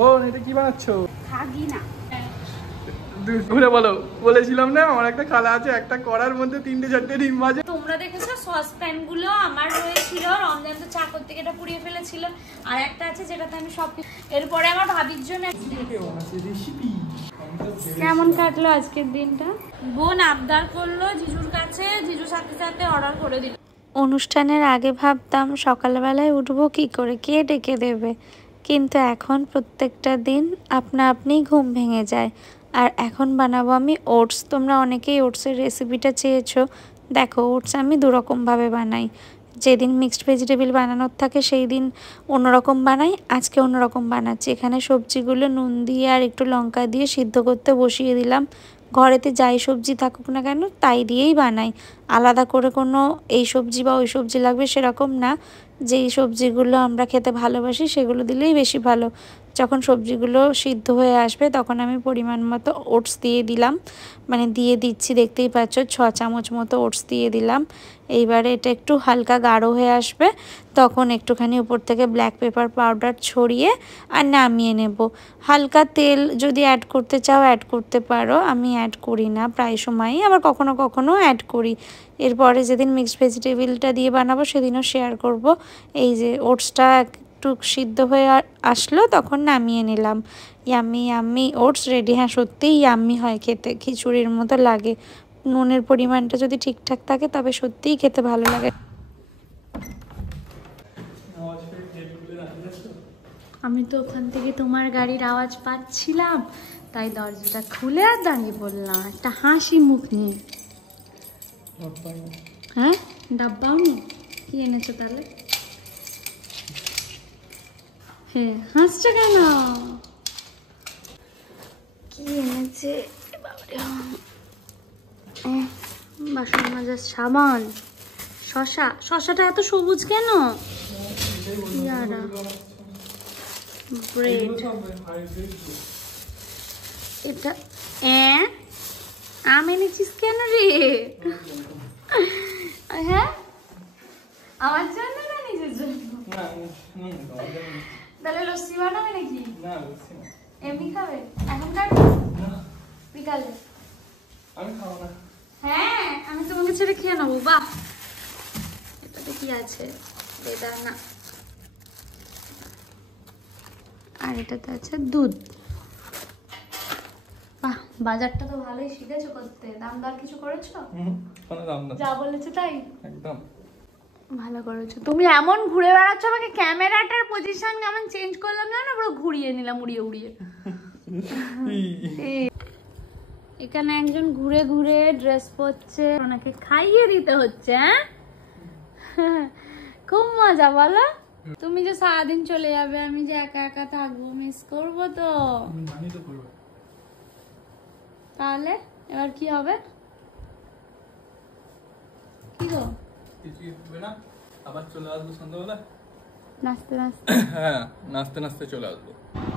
বোন এটা কি বানাচ্ছো? খাগি না ঘুরে বলো, বলেছিলাম না আমার একটা খালা আছে, একটা কড়ার মধ্যে 3-4টে ডিম ভাজে। তোমরা দেখেছো সসপ্যান গুলো আমার হয়েছিল, রমজান তো চা করতে গিয়ে এটা পুড়িয়ে ফেলেছিল, আর একটা আছে যেটাতে আমি সব। এরপরে আমার ভাবির জন্য কেমন কাটলো আজকের দিনটা। বোন আবদার করলো জিজুর কাছে, জিজুর সাথে সাথে অর্ডার করে দিল। অনুষ্ঠানের আগে ভাবতাম সকালবেলায় উঠবো কি করে, কে ডেকে দেবে, কিন্তু এখন প্রত্যেকটা দিন আপনা আপনি ঘুম ভেঙে যায়। আর এখন বানাবো আমি ওটস। তোমরা অনেকেই ওটসের রেসিপিটা চেয়েছো। দেখো, ওটস আমি দুরকমভাবে বানাই। যেদিন মিক্সড ভেজিটেবল বানানোর থাকে সেই দিন অন্যরকম বানাই, আজকে অন্যরকম বানাচ্ছি। এখানে সবজিগুলো নুন দিয়ে আর একটু লঙ্কা দিয়ে সিদ্ধ করতে বসিয়ে দিলাম। ঘরেতে যাই সবজি থাকুক না কেন তাই দিয়েই বানাই, আলাদা করে কোনো এই সবজি বা ওই সবজি লাগবে সেরকম না। যেই সবজিগুলো আমরা খেতে ভালোবাসি সেগুলো দিলেই বেশি ভালো। যখন সবজিগুলো সিদ্ধ হয়ে আসবে তখন আমি পরিমাণ মতো ওটস দিয়ে দিলাম, মানে দিয়ে দিচ্ছি, দেখতেই পাচ্ছ 6 চামচ মতো ওটস দিয়ে দিলাম। এইবারে এটা একটু হালকা গাঢ় হয়ে আসবে, তখন একটুখানি উপর থেকে ব্ল্যাক পেপার পাউডার ছড়িয়ে আর নামিয়ে নেব। হালকা তেল যদি অ্যাড করতে চাও অ্যাড করতে পারো, আমি অ্যাড করি না প্রায় সময়ই, আবার কখনো কখনো অ্যাড করি। এরপরে যেদিন মিক্সড ভেজিটেবলটা দিয়ে বানাবো সেদিনও শেয়ার করব। এই যে ওটসটা একটু সিদ্ধ হয়ে আসলো তখন নামিয়ে নিলাম। Yummy yummy oats ready. হ্যাঁ সত্যিই ইয়াম্মি হয় খেতে, খিচুড়ির মতো লাগে। নুনের পরিমাণটা যদি ঠিকঠাক থাকে তবে সত্যিই খেতে ভালো লাগে। আমি তো ওখান থেকে তোমার গাড়ির আওয়াজ পাচ্ছিলাম, তাই দরজাটা খুলে আর দাঁড়িয়ে পড়লাম একটা হাসি মুখ নিয়ে। হ্যাঁ ডাব্বাও নি, কি এনেছো তাহলে? হ্যাঁ হাসছো কেন? কি এনেছে? বাসন মাজার সাবান, শশা। শশাটা এত সবুজ কেন? ব্রেড এটা আম এনেছিস কেন রে? হ্যাঁ আমার জন্য না নিজের জন্য? তাহলে লস্যি বানাবে নাকি? এমনি খাবে? এখন খাবে বিকালে? আমি খাবো না। হ্যাঁ আমি তোমাকে ছেড়ে খেয়ে নেবো। বাহ এটাতে কি আছে? বেদানা। আর এটাতে আছে দুধ। বাহ বাজারটা তো ভালোই শিখেছো করতে। দাম দর কিছু করেছো? কোনো দাম না, যা বলেছে তাই একদম ভালো করেছো। তুমি এমন ঘুরে বেড়াচ্ছ, আমাকে ক্যামেরাটার পজিশন কেমন চেঞ্জ করলাম না, পুরো ঘুরিয়ে নিলাম উড়িয়ে উড়িয়ে। এখানে একজন ঘুরে ঘুরে ড্রেস পরছে, ওনাকে খাইয়ে দিতে হচ্ছে। হ্যাঁ খুব মজা বলো। তুমি যে সারাদিন চলে যাবে, আমি যে একা একা থাকবো, মিস করবো তো। তাহলে এবার কি হবে? কি গো কিছুই হবে না, আবার চলে আসবো সন্ধ্যাবেলা নাচতে নাচতে। হ্যাঁ নাচতে নাচতে চলে আসবো।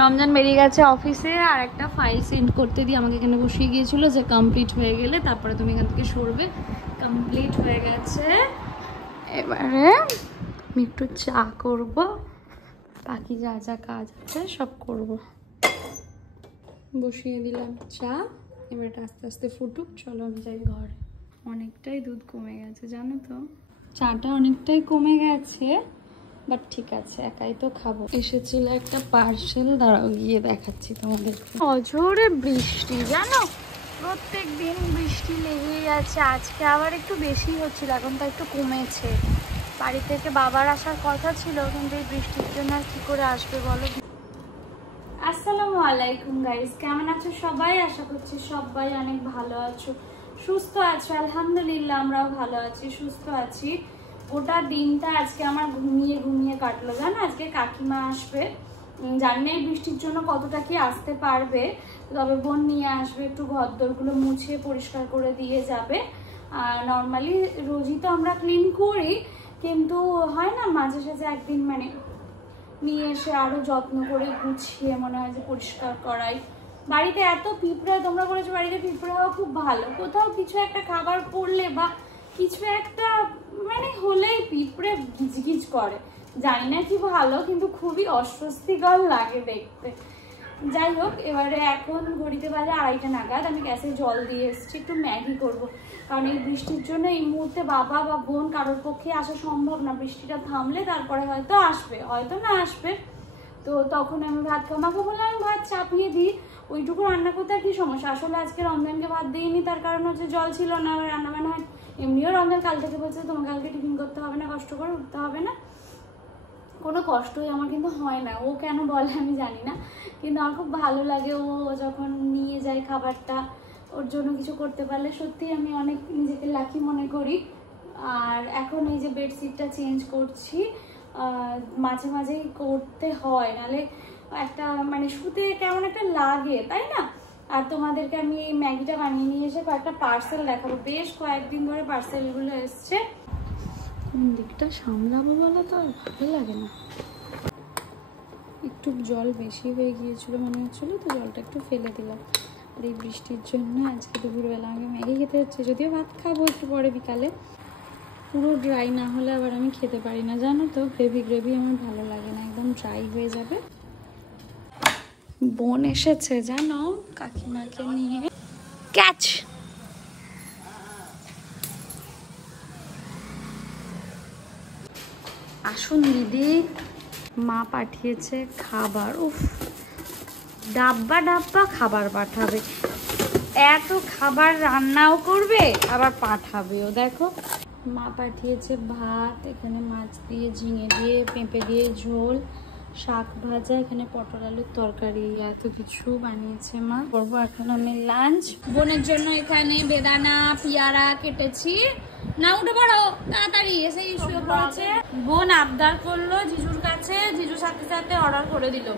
রমজান বেরিয়ে গেছে অফিসে, আর একটা ফাইল সেন্ড করতে দিয়ে আমাকে এখানে বসিয়ে গিয়েছিল যে কমপ্লিট হয়ে গেলে তারপরে তুমি এখান থেকে সরবে। কমপ্লিট হয়ে গেছে, এবারে আমি একটু চা করব, বাকি যা যা কাজ আছে সব করব। বসিয়ে দিলাম চা, এবার আস্তে আস্তে ফুটুক। চলো আমি যাই ঘরে। অনেকটাই দুধ কমে গেছে জানো তো, চাটা অনেকটাই কমে গেছে, বাট ঠিক আছে একাই তো খাবো। এসেছিল একটা পার্সেল, দাঁড়াও গিয়ে দেখাচ্ছি তোমাদের। অঝোরে বৃষ্টি জানো, প্রত্যেক দিন বৃষ্টি লেগেই আছে। আজকে আবার একটু বেশি হচ্ছিল, এখন তো একটু কমেছে। বাড়ি থেকে বাবার আসার কথা ছিল, কিন্তু এই বৃষ্টির জন্য আর কি করে আসবে বলো। আসসালামু আলাইকুম গাইস, কেমন আছো সবাই? আশা করছি সবাই অনেক ভালো আছো, সুস্থ আছো। আলহামদুলিল্লাহ আমরাও ভালো আছি, সুস্থ আছি। গোটা দিনটা আজকে আমার ঘুমিয়ে ঘুমিয়ে কাটলো জানো। আজকে কাকিমা আসবে, জানি না এই বৃষ্টির জন্য কতটা কি আসতে পারবে, তবে বোন নিয়ে আসবে, একটু ঘরদোরগুলো মুছিয়ে পরিষ্কার করে দিয়ে যাবে। আর নর্মালি রোজই তো আমরা ক্লিন করি, কিন্তু হয় না মাঝে সাঝে একদিন মানে নিয়ে এসে আরো যত্ন করে গুছিয়ে মনে হয় যে পরিষ্কার করাই। বাড়িতে এত পিঁপড়া, তোমরা বলেছো বাড়িতে পিঁপড়া হওয়া খুব ভালো। কোথাও কিছু একটা খাবার পড়লে বা কিছু একটা মানে হলেই পিঁপড়ে গিজগিজ করে, জানি না কি ভালো, কিন্তু খুবই অস্বস্তিকর লাগে দেখতে। যাই হোক, এবারে এখন ঘড়িতে বাজে 2:30 নাগাদ। আমি গ্যাসে জল দিয়ে এসেছি, একটু ম্যাগি করব, কারণ এই বৃষ্টির জন্য এই মুহূর্তে বাবা বা বোন কারোর পক্ষে আসা সম্ভব না। বৃষ্টিটা থামলে তারপরে হয়তো আসবে, হয়তো না আসবে। তো তখন আমি ভাত খামাকে বললাম আমি ভাত চাপিয়ে দিই, ওইটুকু রান্না করতে আর কি সমস্যা। আসলে আজকে রমজানকে ভাত দিইনি, তার কারণ হচ্ছে জল ছিল না, রান্না বান্না হয়। এমনিও রমজান কাল থেকে বলছে তোমাকে কালকে টিফিন করতে হবে না, কষ্ট করে উঠতে হবে না। কোনো কষ্টই আমার কিন্তু হয় না, ও কেন বলে আমি জানি না, কিন্তু আমার খুব ভালো লাগে ও যখন নিয়ে যায় খাবারটা। ওর জন্য কিছু করতে পারলে সত্যি আমি অনেক নিজেকে লাকি মনে করি। আর এখন এই যে বেডশিটটা চেঞ্জ করছি, মাঝে মাঝেই করতে হয়, নাহলে একটা মানে শুতে কেমন একটা লাগে, তাই না? আর তোমাদেরকে আমি এই ম্যাগিটা বানিয়ে নিয়ে এসে কয়েকটা পার্সেল দেখাবো, বেশ কয়েকদিন ধরে পার্সেলগুলো এসছে। কোন দিকটা সামলাবো বলো তো, আর ভালো লাগে না। একটু জল বেশি হয়ে গিয়েছিল মনে হচ্ছিলো, তো জলটা একটু ফেলে দিলাম। আর এই বৃষ্টির জন্য আজকে দুপুরবেলা আমাকে ম্যাগি খেতে হচ্ছে, যদিও ভাত খাবো একটু পরে বিকালে। পুরো ড্রাই না হলে আবার আমি খেতে পারি না, জানো তো, গ্রেভি গ্রেভি আমার ভালো লাগে না, একদম ড্রাই হয়ে যাবে। বোন এসেছে জানো, কাকিমাকে নিয়ে। ক্যাচ! আসুন দিদি, মা পাঠিয়েছে খাবার। উফ, ডাব্বা ডাব্বা খাবার পাঠাবে, এত খাবার রান্নাও করবে আবার পাঠাবেও। দেখো মা পাঠিয়েছে ভাত, এখানে মাছ দিয়ে, ঝিঙে দিয়ে, পেঁপে দিয়ে ঝোল, শাক ভাজা, এখানে পটল আলুর তরকারি, এত কিছু বানিয়েছে মা। করবো এখন আমি লাঞ্চ। বোনের জন্য এখানে বেদানা পেয়ারা কেটেছি। না উঠে পড়ো তাড়াতাড়ি, এসে শুয়ে পড়েছে। বোন আবদার করলো জিজুর কাছে, জিজুর সাথে সাথে অর্ডার করে দিল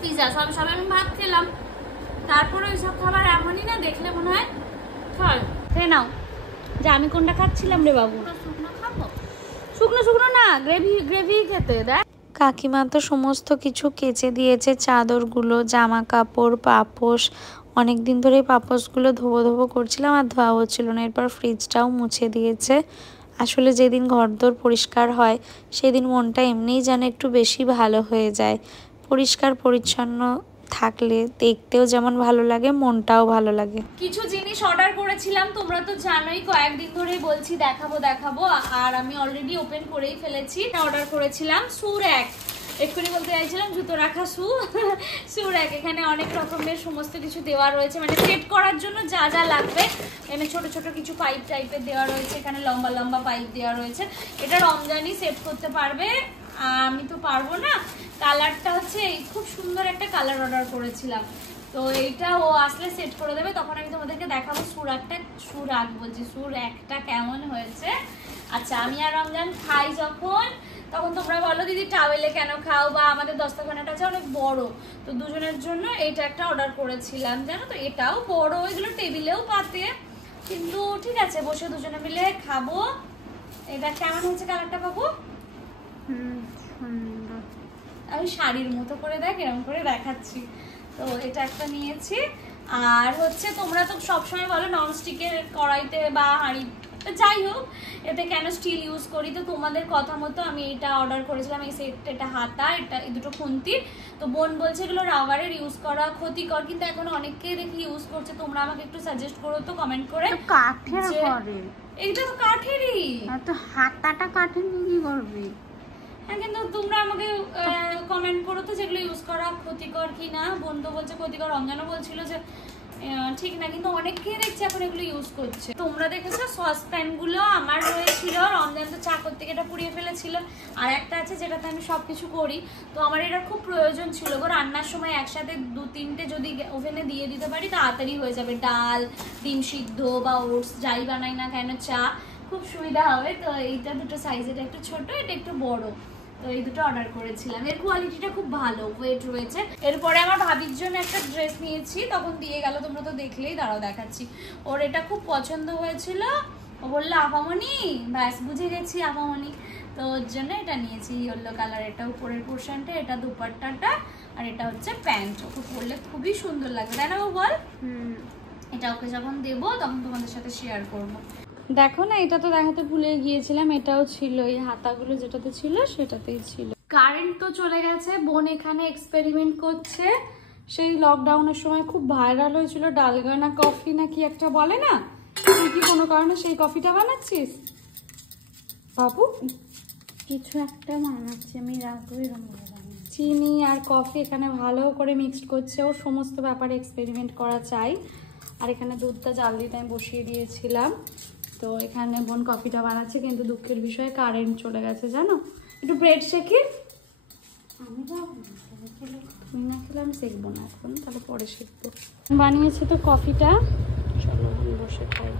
পিজা। সব আমি ভাত খেলাম, তারপরে ওইসব খাবার এমনই না দেখলে মনে হয় খেয়ে নাও। যে আমি কোনটা খাচ্ছিলাম রে বাবু, শুকনো খাবো? শুকনো শুকনো না, গ্রেভি গ্রেভি খেতে দেয়। কাকিমা তো সমস্ত কিছু কেচে দিয়েছে, চাদরগুলো, জামা কাপড়, পাপোশ। অনেক দিন ধরে পাপোশগুলো ধোবো ধোবো করছিলাম আর ধোয়া হচ্ছিল না। এরপর ফ্রিজটাও মুছে দিয়েছে। আসলে যেদিন ঘরদোর পরিষ্কার হয় সেদিন মনটা এমনিই যেন একটু বেশি ভালো হয়ে যায়। পরিষ্কার পরিচ্ছন্ন থাকলে দেখতেও যেমন ভালো লাগে, মনটাও ভালো লাগে। কিছু জিনিস অর্ডার করেছিলাম, তোমরা তো জানোই, কয়েকদিন ধরেই বলছি দেখাবো দেখাবো, আর আমি অলরেডি ওপেন করেই ফেলেছি। অর্ডার করেছিলাম শু র‍্যাক, এক্ষুনি বলতে চাইছিলাম জুতো রাখা শু র‍্যাক। এখানে অনেক রকমের সমস্ত কিছু দেওয়া রয়েছে, মানে সেট করার জন্য যা যা লাগবে। এখানে ছোট ছোট কিছু পাইপ টাইপের দেওয়া রয়েছে, এখানে লম্বা লম্বা পাইপ দেওয়া রয়েছে। এটা রমজানি সেট করতে পারবে, আমি তো পারবো না। কালারটা হচ্ছে খুব সুন্দর একটা কালার অর্ডার করেছিলাম, তো এইটা ও আসলে সেট করে দেবে, তখন আমি তোমাদেরকে দেখাবো শু র‍্যাকটা কেমন হয়েছে। আচ্ছা, আমি আর রমজান খাই যখন, তখন তোমরা বলো দিদি টাওয়েলে কেন খাও, বা আমাদের দস্তখানাটা আছে অনেক বড়, তো দুজনের জন্য এইটা একটা অর্ডার করেছিলাম, জানো তো। এটাও বড়, এগুলো টেবিলেও পাতে, কিন্তু ঠিক আছে বসে দুজনে মিলে খাবো। এটা কেমন হয়েছে কালারটা বাবু? আমি শাড়ির মতো করে দেখ এরকম করে দেখাচ্ছি। তো এটা একটা নিয়েছি। আর হচ্ছে তোমরা তো সবসময় বলো ননস্টিকের কড়াইতে বা হাঁড়ি, যাই হোক এতে কেন স্টিল ইউজ করি, তো তোমাদের কথা মতো আমি এটা অর্ডার করেছিলাম। এই সেটটা, এটা হাতা, এটা এই দুটো খুন্তি। তো বোন বলছে এগুলো রাবারের ইউজ করা ক্ষতিকর, কিন্তু এখন অনেককেই দেখি ইউজ করছে। তোমরা আমাকে একটু সাজেস্ট করো তো কমেন্ট করে। কাঠের করে, এইটা তো কাঠেরই, তো হাতাটা কাঠের নিয়ে কি করবি? হ্যাঁ, কিন্তু তোমরা আমাকে কমেন্ট করো তো যেগুলো ইউজ করা ক্ষতিকর কি না। বন্ধু বলছে ক্ষতিকর, রমজানও বলছিল যে ঠিক না, কিন্তু অনেকেই দেখছি এখন এগুলো ইউজ করছে। তোমরা দেখেছো সসপ্যান গুলো আমার হয়েছিল, রমজান তো চা করতে এটা পুড়িয়ে ফেলেছিল। আর একটা আছে যেটাতে আমি সবকিছু করি, তো আমার এটা খুব প্রয়োজন ছিল গো। রান্নার সময় একসাথে 2-3টে যদি ওভেনে দিয়ে দিতে পারি তাড়াতাড়ি হয়ে যাবে, ডাল, ডিম সিদ্ধ বা ওটস যাই বানাই না কেন, চা খুব সুবিধা হবে। তো এইটা দুটো সাইজ, এটা একটু ছোট, এটা একটু বড়, তো এই দুটো অর্ডার করেছিলাম। এর কোয়ালিটিটা খুব ভালো, ওয়েট রয়েছে। এরপরে আমার ভাবির জন্য একটা ড্রেস নিয়েছি, তখন দিয়ে গেল, তোমরা তো দেখলেই, দাঁড়াও দেখাচ্ছি। ওর এটা খুব পছন্দ হয়েছিল, ও বললো আপামনি, ব্যাস বুঝে গেছি আপামনি, তো ওর জন্য এটা নিয়েছি ইয়েলো কালার। এটা উপরের পোর্শনটা, এটা দুপাট্টাটা, আর এটা হচ্ছে প্যান্ট। ওকে পরলে খুবই সুন্দর লাগবে, তাই না ও বল? এটা ওকে যখন দেবো তখন তোমাদের সাথে শেয়ার করবো। দেখো না, এটা তো দেখাতে ভুলে গিয়েছিলাম, এটাও ছিল, এই হাতাগুলো যেটাতে ছিল সেটাতেই ছিল। কারেন্ট তো চলে গেছে, বোন এখানে এক্সপেরিমেন্ট করছে সেই লকডাউনের সময় খুব ভাইরাল হয়েছিল ডালগনা কফি না কি একটা বলে না, তুই কি কোনো কারণে সেই কফিটা বানাচ্ছিস বাবু? কিছু একটা বানাচ্ছি আমি, রাখবই চিনি আর কফি এখানে ভালো করে মিক্সড করছে, ওর সমস্ত ব্যাপারে এক্সপেরিমেন্ট করা চাই। আর এখানে দুধটা জাল দিতে আমি বসিয়ে দিয়েছিলাম। তো এখানে বোন কফিটা বানাচ্ছে, কিন্তু দুঃখের বিষয়ে কারেন্ট চলে গেছে জানো। একটু ব্রেড শেখি, আমি যাবো তুমি না খেলে আমি শিখবো না এখন, তাহলে পরে শিখবো। বানিয়েছে তো কফিটা, চলো বসে খাই।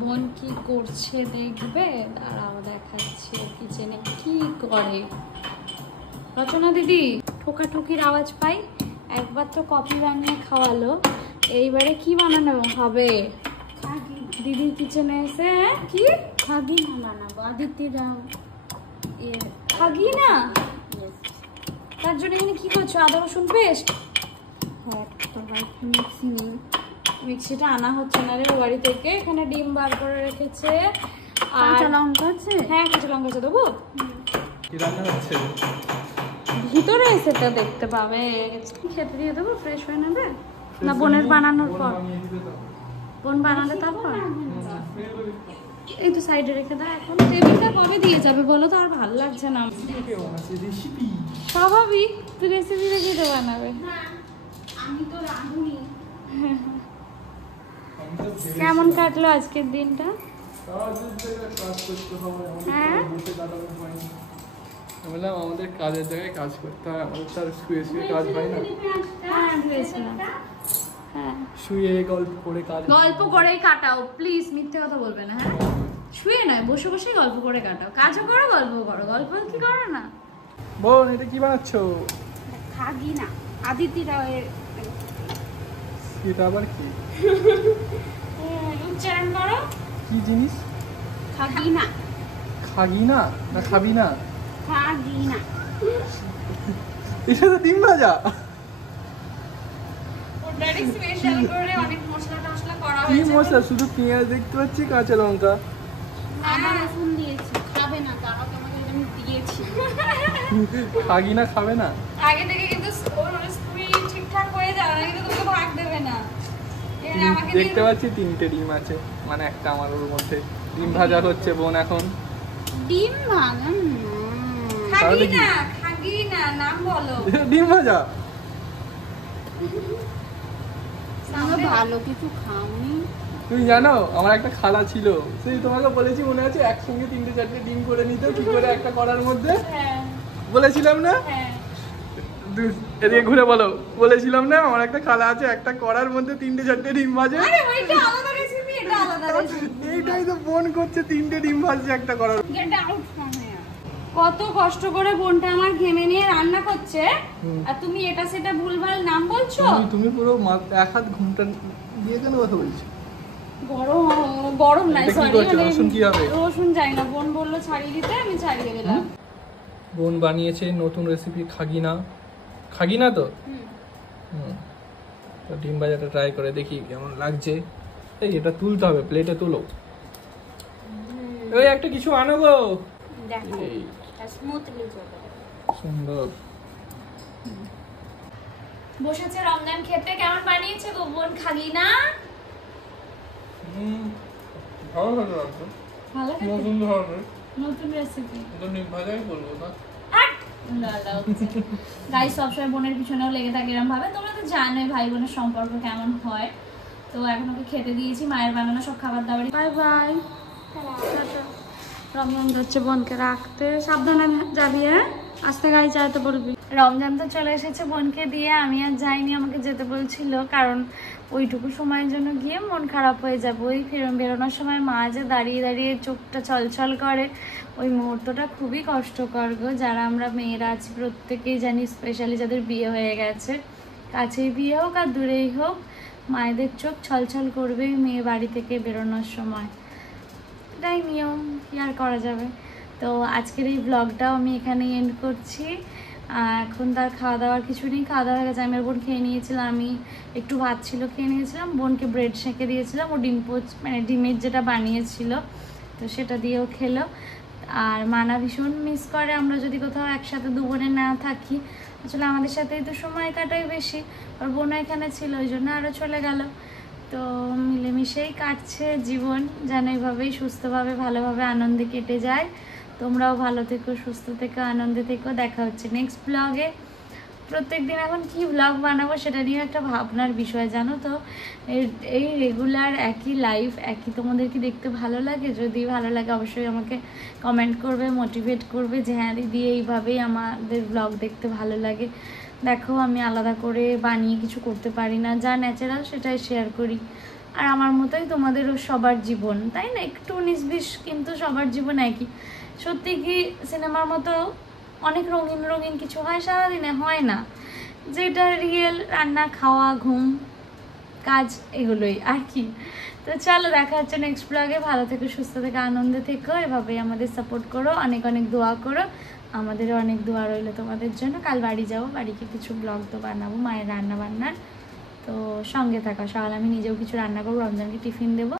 বোন কি করছে দেখবে, দাঁড়াও দেখাচ্ছি কিচেনে কি করে। রচনা দিদি ঠোকাঠুকির আওয়াজ পাই, একবার তো কফি বানিয়ে খাওয়ালো, এইবারে কি বানানো হবে? দিদির কিচেনে এসে কি খাগি না বানাবো, আদিত্যরা খাগি না, তার জন্য এখানে কি করছো? আদা রসুন পেস্ট, হ্যাঁ মিক্সি নেই, মিক্সিটা আনা হচ্ছে না রে ও বাড়ি থেকে। এখানে ডিম বার করে রেখেছে আর কাঁচা লঙ্কা আছে। হ্যাঁ কাঁচা লঙ্কা আছে, দেবো কি রান্না হচ্ছে? ভিতরে সেটা দেখতে পাবে। খেতে দিয়ে দেবো, ফ্রেশ হয়ে নেবে না বোনের বানানোর পর? বোন বানালে তারপর এই তো সাইডে রেখে দাও। এখন টেবিলটা কবে দিয়ে যাবে বলো তো, আর ভালো লাগছে না। স্বাভাবিক, তুই রেসিপি দেখে তো বানাবে। আমি তো রাঁধুনি। কেমন কাটলো আজকের দিনটা? হ্যাঁ বললাম আমাদের কাজের জায়গায় কাজ করতে হয়, আমাদের তো আর শুয়ে শুয়ে কাজ হয় না। হ্যাঁ ভেবেছিলাম, হ্যাঁ শুয়ে গল্প করে কাজ। গল্প করেই কাটাও প্লিজ, মিথ্যে কথা বলবে না। হ্যাঁ শুয়ে নয়, বসে বসেই গল্প করে কাটাও, কাজও করো গল্প করো, গল্প কি করো না। বোন এটা কি বানাচ্ছো? খাগি না, আদিত্যরা এটা আবার কি? উচ্চারণ করো। কি জিনিস? খাগি না, খাগি না না খাবি না? খাগি না। এটা তো ডিম ভাজা। ওটারই স্পেশাল করে অনেক মশলা টশলা করা কি হয়েছে। মশলা? শুধু পেঁয়াজ দেখতে পাচ্ছি, কাঁচা লঙ্কা। আদা রসুন দিয়েছি, খাবে না, তারাও তোমাকে আমি দিয়েছি। খাগি না খাবে না? আগে থেকে কিন্তু ওর স্কুল ঠিকঠাক হয়ে যাবে না, কিন্তু তোমাকে ভাগ দেবে না। এখানে আমাকে দেখতে পাচ্ছি 3টে ডিম আছে, মানে একটা আমার ওর মধ্যে। ডিম ভাজা হচ্ছে বোন এখন। ডিম ভাঙা তাহলে কি? খাগি না নাম বলো। ডিম ভাজা। আমি ভালো কিছু খাওনি। তুমি জানো আমার একটা খালা ছিল, সেই তোমাকে বলেছি মনে আছে, একসঙ্গে 3টে-4টে ডিম করে নিতে, কি করে একটা করার মধ্যে হ্যাঁ বলেছিলাম না? হ্যাঁ এদিকে ঘুরে বলো, বলেছিলাম না আমার একটা খালা আছে, একটা করার মধ্যে 3টে-4টে ডিম ভাজে। আরে ওইটা আলাদা রেসিপি, এটা আলাদা রেসিপি। এইটাই তো বোন করছে, 3টে ডিম ভাজছে একটা করার। Get out from here. কত কষ্ট করে বোনটা আমার ঘেমে নিয়ে রান্না করছে, আর তুমি এটা সেটা ভুলভাল নাম বলছো। তুমি পুরো এক হাত ঘুমটা দিয়ে কেন কথা বলছো? গরম গরম নাই, এটা কি সরি করছো? রসুন কি হবে? রসুন যাই না, বোন বললো ছাড়িয়ে দিতে, আমি ছাড়িয়ে দিলাম। বোন বানিয়েছে নতুন রেসিপি খাগিনা। খাগিনা তো তো ডিম ভাজাটা ট্রাই করে দেখি কেমন লাগছে। এই এটা তুলতে হবে, প্লেটে তুলো। ওই একটা কিছু আনো গো। দেখো এই স্মুথলি চলে। সুন্দর। বসেছে রমজান খেতে, কেমন বানিয়েছে গো বোন খাগিনা? ভালো ভালো লাগছে, ভালো নতুন ধরনের। নতুন রেসিপি তো ডিম ভাজাই বলবো না। গাইস সবসময় বোনের পিছনেও লেগে থাকে এরকম ভাবে, তোমরা তো জানোই ভাই বোনের সম্পর্ক কেমন হয়। তো এখন ওকে খেতে দিয়েছি, মায়ের বানানো সব খাবার দাবার। Bye bye. রমজান যাচ্ছে বোনকে রাখতে, সাবধানে যাবি হ্যাঁ, আস্তে গাড়ি চালাতে বলবি। রমজান তো চলে এসেছে বোনকে দিয়ে, আমি আর যাইনি, আমাকে যেতে বলছিল, কারণ ওইটুকু সময়ের জন্য গিয়ে মন খারাপ হয়ে যাবে। ওই বেরোনোর সময় মা যে দাঁড়িয়ে দাঁড়িয়ে চোখটা ছলছল করে, ওই মুহূর্তটা খুবই কষ্টকর গো। যারা আমরা মেয়েরা আছি প্রত্যেকেই জানি, স্পেশালি যাদের বিয়ে হয়ে গেছে, কাছেই বিয়ে হোক আর দূরেই হোক, মায়েদের চোখ ছলছল করবে মেয়ে বাড়ি থেকে বেরোনোর সময়। এটাই নিয়ম, কি আর করা যাবে। তো আজকের এই ব্লগটাও আমি এখানেই এন্ড করছি। এখন তার খাওয়া দাওয়ার কিছু নেই, খাওয়া দাওয়া হয়ে গেছে। আমি আর বোন খেয়ে নিয়েছিলাম, আমি একটু ভাত ছিল খেয়ে নিয়েছিলাম, বোনকে ব্রেড সেঁকে দিয়েছিলাম, ও ডিম মানে ডিমের যেটা বানিয়েছিল তো সেটা দিয়েও খেলো। আর মানা ভীষণ মিস করে আমরা যদি কোথাও একসাথে দু বোনে না থাকি। আসলে আমাদের সাথেই তো সময় কাটাই বেশি, আর বোন এখানে ছিল ওই জন্য আরও চলে গেল। তো মিলেমিশেই কাটছে জীবন, যেন এইভাবেই সুস্থভাবে ভালোভাবে আনন্দে কেটে যায়। তোমরাও ভালো থেকো, সুস্থ থেকো, আনন্দে থেকো। দেখা হচ্ছে নেক্সট ব্লগে। প্রত্যেকদিন এখন কি ব্লগ বানাবো সেটা নিয়ে একটা ভাবনার বিষয়, জানো তো। এই রেগুলার একই লাইফ, একই তোমাদের কি দেখতে ভালো লাগে? যদি ভালো লাগে অবশ্যই আমাকে কমেন্ট করবে, মোটিভেট করবে যে হ্যাঁ দিদি এইভাবেই আমাদের ব্লগ দেখতে ভালো লাগে। দেখো আমি আলাদা করে বানিয়ে কিছু করতে পারি না, যা ন্যাচারাল সেটাই শেয়ার করি। আর আমার মতোই তোমাদেরও সবার জীবন, তাই না? একটু 19-20 কিন্তু সবার জীবন একই। সত্যি কি সিনেমার মতো অনেক রঙিন রঙিন কিছু হয় সারাদিনে? হয় না। যেটা রিয়েল রান্না, খাওয়া, ঘুম, কাজ, এগুলোই আর কি। তো চলো দেখা হচ্ছে নেক্সট ব্লগে। ভালো থেকো, সুস্থ থেকো, আনন্দে থেকো। এভাবেই আমাদের সাপোর্ট করো, অনেক অনেক দোয়া করো। আমাদেরও অনেক দোয়া রইলো তোমাদের জন্য। কাল বাড়ি যাবো, বাড়িকে কিছু ব্লগ তো বানাবো মায়ের রান্না বান্নার। তো সঙ্গে থাকা, সকালে আমি নিজেও কিছু রান্না করবো, রমজানকে টিফিন দেবো।